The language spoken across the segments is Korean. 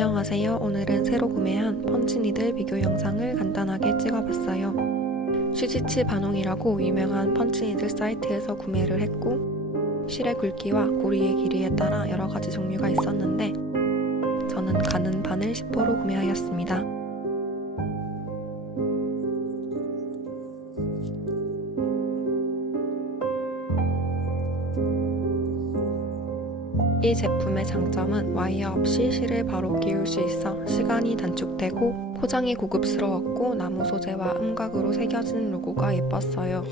안녕하세요. 오늘은 새로 구매한 펀치니들 비교 영상을 간단하게 찍어봤어요. 슈지츠 반홍이라고 유명한 펀치니들 사이트에서 구매를 했고 실의 굵기와 고리의 길이에 따라 여러가지 종류가 있었는데 저는 가는 바늘 10호로 구매하였습니다. 이 제품의 장점은 와이어 없이 실을 바로 끼울 수 있어 시간이 단축되고 포장이 고급스러웠고 나무 소재와 음각으로 새겨진 로고가 예뻤어요.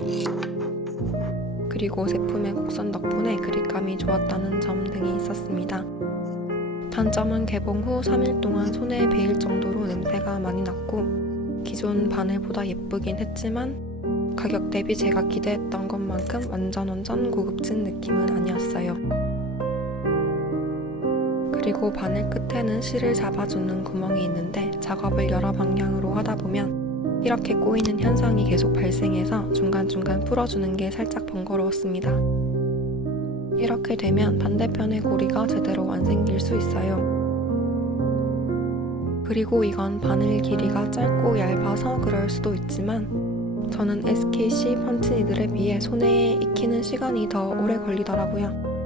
그리고 제품의 곡선 덕분에 그립감이 좋았다는 점 등이 있었습니다. 단점은 개봉 후 3일 동안 손에 베일 정도로 냄새가 많이 났고 기존 바늘보다 예쁘긴 했지만 가격 대비 제가 기대했던 것만큼 완전 고급진 느낌은 아니었어요. 그리고 바늘 끝에는 실을 잡아주는 구멍이 있는데 작업을 여러 방향으로 하다 보면 이렇게 꼬이는 현상이 계속 발생해서 중간중간 풀어주는 게 살짝 번거로웠습니다. 이렇게 되면 반대편의 고리가 제대로 안 생길 수 있어요. 그리고 이건 바늘 길이가 짧고 얇아서 그럴 수도 있지만 저는 SKC 펀치니들에 비해 손에 익히는 시간이 더 오래 걸리더라고요.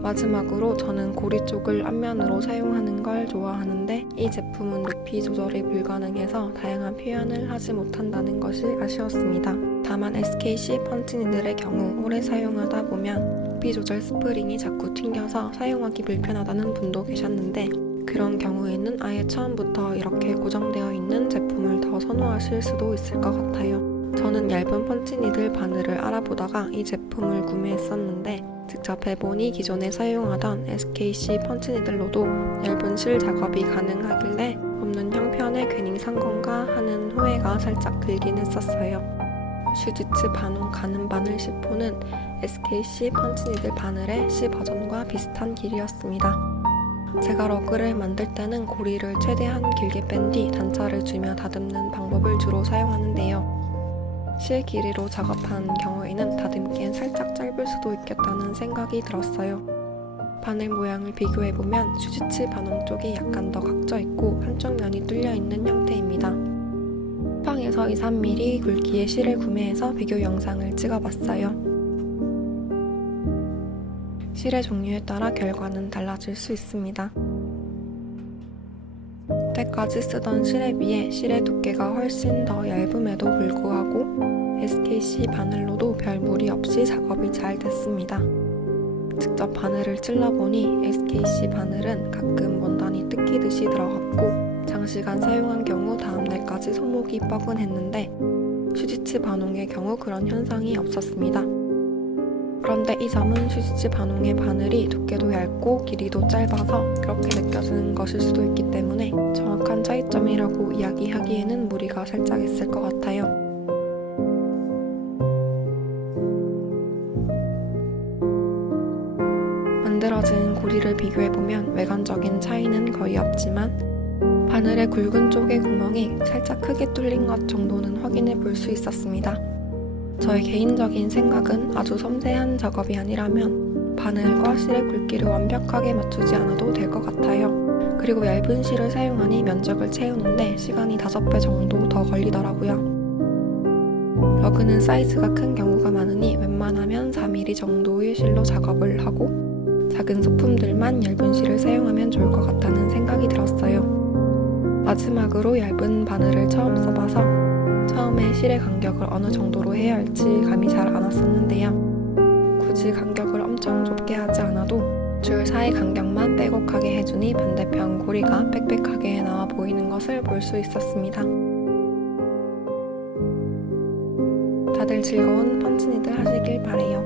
마지막으로 저는 고리 쪽을 앞면으로 사용하는 걸 좋아하는데 이 제품은 높이 조절이 불가능해서 다양한 표현을 하지 못한다는 것이 아쉬웠습니다. 다만 SKC 펀치니들의 경우 오래 사용하다 보면 높이 조절 스프링이 자꾸 튕겨서 사용하기 불편하다는 분도 계셨는데 그런 경우에는 아예 처음부터 이렇게 고정되어 있는 제품을 더 선호하실 수도 있을 것 같아요. 저는 얇은 펀치니들 바늘을 알아보다가 이 제품을 구매했었는데 직접 해보니 기존에 사용하던 SKC 펀치니들로도 얇은 실 작업이 가능하길래 없는 형편에 괜히 산 건가 하는 후회가 살짝 들긴 했었어요. 슈지츠 반홍 가는 바늘 10호는 SKC 펀치니들 바늘의 C 버전과 비슷한 길이였습니다. 제가 러그를 만들 때는 고리를 최대한 길게 뺀 뒤 단차를 주며 다듬는 방법을 주로 사용하는데요. 실 길이로 작업하는 경우에는 다듬기엔 살짝 짧을 수도 있겠다는 생각이 들었어요. 바늘 모양을 비교해보면 슈지츠 반홍 쪽이 약간 더 각져있고 한쪽 면이 뚫려있는 형태입니다. 쿠팡에서 2-3mm 굵기의 실을 구매해서 비교 영상을 찍어봤어요. 실의 종류에 따라 결과는 달라질 수 있습니다. 여태까지 쓰던 실에 비해 실의 두께가 훨씬 더 얇음에도 불구하고 SKC 바늘로도 별 무리 없이 작업이 잘 됐습니다. 직접 바늘을 찔러보니 SKC 바늘은 가끔 원단이 뜯기듯이 들어갔고 장시간 사용한 경우 다음날까지 손목이 뻐근했는데 슈지츠 반홍의 경우 그런 현상이 없었습니다. 그런데 이 점은 슈지츠 반홍의 바늘이 두께도 얇고 길이도 짧아서 그렇게 느껴지는 것일 수도 있기 때문에 정확한 차이점이라고 이야기하기에는 무리가 살짝 있을 것 같아요. 만들어진 고리를 비교해보면 외관적인 차이는 거의 없지만 바늘의 굵은 쪽의 구멍이 살짝 크게 뚫린 것 정도는 확인해 볼 수 있었습니다. 저의 개인적인 생각은 아주 섬세한 작업이 아니라면 바늘과 실의 굵기를 완벽하게 맞추지 않아도 될 것 같아요. 그리고 얇은 실을 사용하니 면적을 채우는데 시간이 5배 정도 더 걸리더라고요. 러그는 사이즈가 큰 경우가 많으니 웬만하면 4mm 정도의 실로 작업을 하고 작은 소품들만 얇은 실을 사용하면 좋을 것 같다는 생각이 들었어요. 마지막으로 얇은 바늘을 처음 써봐서 처음에 실의 간격을 어느 정도로 해야 할지 감이 잘 안 왔었는데요. 굳이 간격을 엄청 좁게 하지 않아도 줄 사이 간격만 빼곡하게 해주니 반대편 고리가 빽빽하게 나와 보이는 것을 볼 수 있었습니다. 다들 즐거운 펀치니들 하시길 바래요.